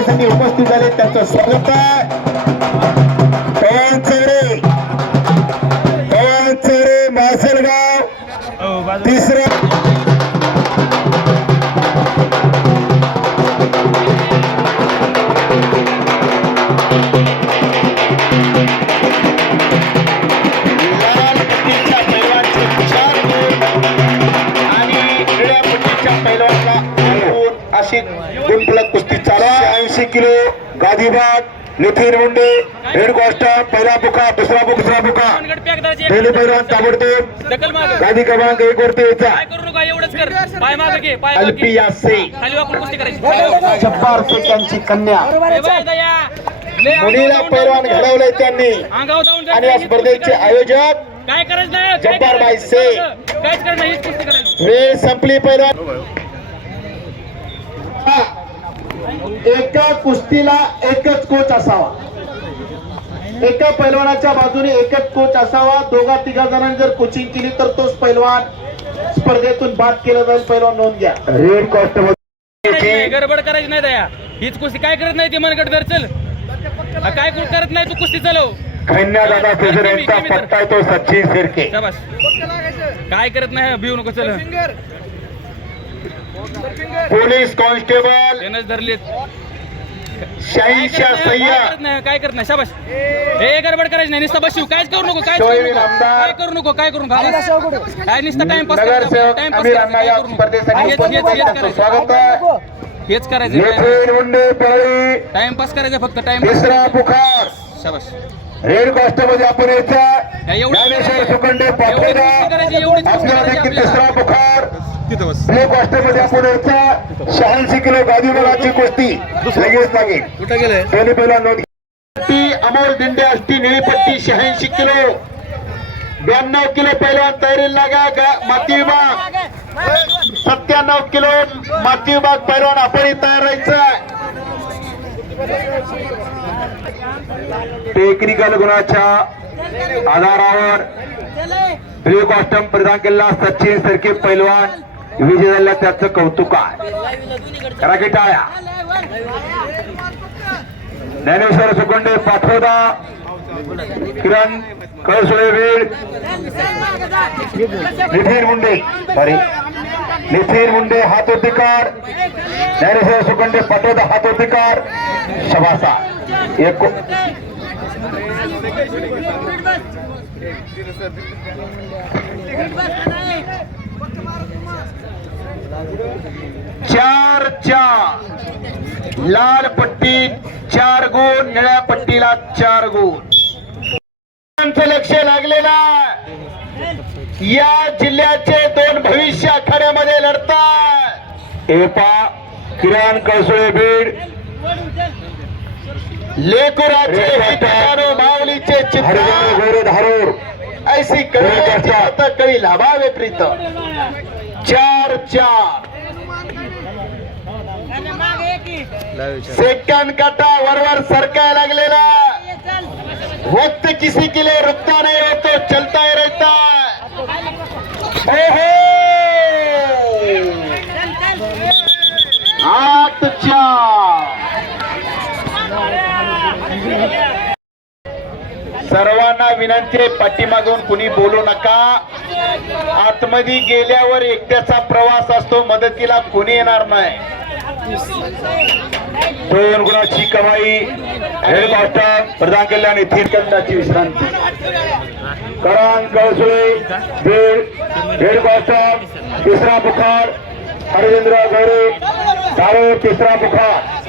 स्पर्धेसाठी उपस्थित झाले त्यांचं स्वागत आहे. पवन चौरे पवन चौरे मासलगाव. तिसरं. पैलवानला दोन अशी दोन फलक कुस्ती ऐंशी किलो गादीबाग नितीन मुंडे हेड कॉस्टर पहिला बुका दुसरा बुक दुसरा बुका. पहिली पैलवान ताबडतोब. गादी क्रमांक एक वरती यायचा. काय करू नका एवढंच कर. पाय माग घे पाय मागे अल्पिया से खाली वाकून कुस्ती करायची. जब्बार शेख यांची कन्या मुलीला पैलवान घडवलंय त्यांनी. आणि या स्पर्धेचे आयोजक काय करायचं? जब्बार? बाई से. काहीच करायचं नाही हीच कुस्ती करायची. वेळ संपली पैलवान. एका कुस्तीला एकच कोच असावा. एका पैलवानाच्या बाजूने एकच कोच असावा. दोघा तिघा जणांनी जर कोचिंग केली तर तोच पैलवान स्पर्धेतून बाद केला जाईल. पैलवान नोंद घ्या. रेड कॉस्ट गडबड करायची नाही दया. हीच कुस्ती काय करत नाही ती मनगट धर चल काय करू- करत नाही तू कुस्ती चालव? दादा आहे तो सचिन काय करत नाही भिवू नको चल. पोलीस कॉन्स्टेबल त्यानंच धरलेत. काय करत नाही काय करत नाही शाबास. हे गडबड करायची नाही नुसता बसू. कायच करू नको कायच करू नको. काय करू नको काय करू नको. काय नुसता टाइमपास नगरसेवक टाइमपास आमिर अण्णा या स्पर्धेसाठी उपस्थित आहेत. त्यांचं स्वागत आहे. हेच करायचं नितीन मुंडे पळी टाइमपास करायचं फक्त टाइमपास तिसरा बुखार शाबास. रेड कॉस्टमध्ये आपण यायचा एवढं- ज्ञानेश्वर कुस्ती करायची, एवढीच कुस्ती आपल्याला करायची देखील आपल्याला. तिसरा बुखार ब्लू आपण शहाऐंशी किलो गादी कुस्ती लगेच दोन्ही पहिला पट्टी अमोल दिंडे असती निळी पट्टी शहाऐंशी किलो. ब्याण्णव किलो पहिलवान तयारी लागा गा- माती विभाग सत्त्याण्णव किलो माती विभाग पहिलवान आपण तयार राहायचं टेक्निकल गुणाच्या आधारावर. ब्ल्यू कॉस्टम प्रदान केलेला सचिन सरके पैलवान विजय झाला त्याचं कौतुक आहे करा की टाळ्या ज्ञानेश्वर सुगंडे पाठवदा किरण कळसुळे वेळ नितीन मुंडे सॉरी नितीन मुंडे हात अधिकार ज्ञानेश्वर सुगंडे पाठवदा हात अधिकार शबासा एक चार चार लाल पट्टी चार गुण. निळ्या पट्टीला चार गुण. लक्ष लागलेलं. या जिल्ह्याचे दोन भविष्य आखाड्यामध्ये लढतात. एपा किरण कळसुळे बीड. लेकुराचे माऊलीचे चित्र धारूर. ऐसी कळी लाभावे प्रीत चार चार. सेकंड काटा वरवर सरकाय लागलेला वक्त किसी के लिए रुकता नहीं हो तो चलता ही रहता है. हो, हो ओहो! आठ चार सर्वांना विनंती आहे पाठीमागून कुणी बोलू नका. आतमध्ये गेल्यावर एकट्याचा प्रवास असतो मदतीला कुणी येणार नाही. दोन गुणाची कमाई हेडमास्टर प्रदान केल्याने तीन कंदाची विश्रांती. करण कळसुळे बीड हेडमास्टर तिसरा बुखार हरिंद्र गौरे दारू तिसरा बुखार.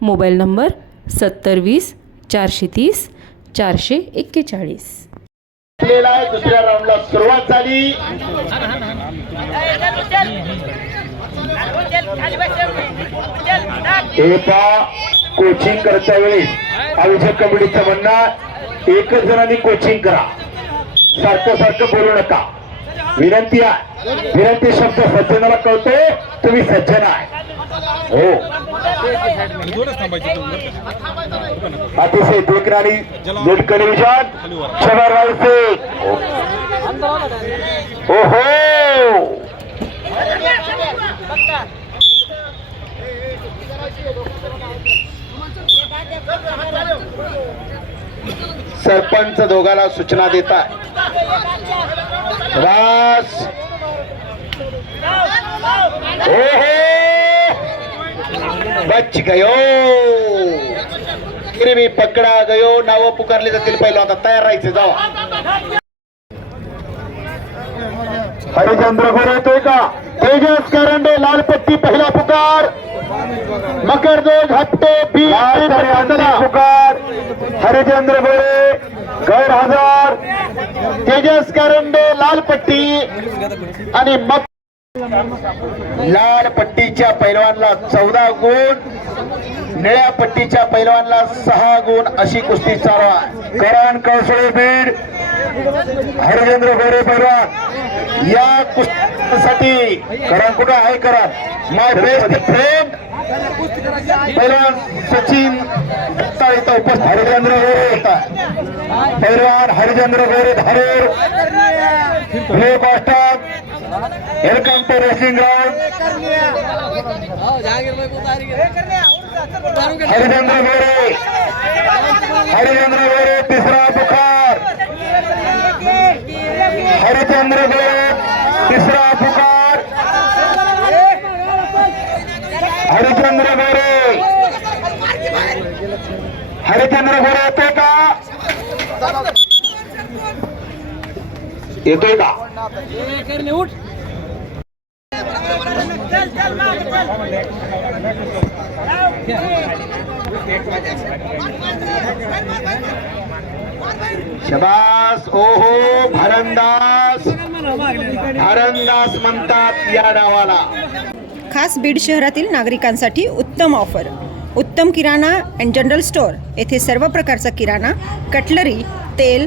मोबाईल नंबर सत्तर वीस चारशे तीस चारशे एक्केचाळीस. दुसऱ्या राऊंडला सुरुवात झाली. हे पा कोचिंग करता वेळेस आयोजक कमिटीचं म्हणणं एकच जणांनी कोचिंग करा. सारखं सारखं बोलू नका. विनंती आहे. विनंती शब्द सज्जनाला कळतो तुम्ही सज्जन आहे. हो. अतिशय देखील आणि नीट विजन शबर रावसे हो सरपंच दोघाला सूचना देतात बस हो हो बच गयो मी पकडा गयो नाव पुकारले जातील पहिलं. आता तयार राहायचे जाऊ हरिचंद्र गोरे येतोय का? तेजस करंडे लाल पट्टी पहिला पुकार. मकर दोन हप्ते बी पुकार हरिचंद्र गोरे गैर हजर तेजस करंडे लाल पट्टी आणि मग लाल पट्टीच्या पैलवानला चौदा गुण निळ्या पट्टीच्या पैलवानला सहा गुण अशी कुस्ती चालू आहे करण कळसळे बीड हरिचंद्र गोरे पैलवान. या कुस्तीसाठी करण कुठं आहे करण? माय बेस्ट फ्रेंड पैलवान सचिन दत्ता इथं उपस्थित. हरिचंद्र गोरे होता. पैलवान Harichandra Gore Dharur play master welcome to racing ground Harichandra Gore Harichandra Gore तीसरा पुकार हरिचंद्र गोरे तीसरा पुकार हरिचंद्र गोरे हरिचंद्र गोरे येतोय का येतोय का शबास ओहो भरंदास भरंदास म्हणतात या नावाला. खास बीड शहरातील नागरिकांसाठी उत्तम ऑफर. उत्तम किराणा अँड जनरल स्टोअर येथे सर्व प्रकारचा किराणा कटलरी तेल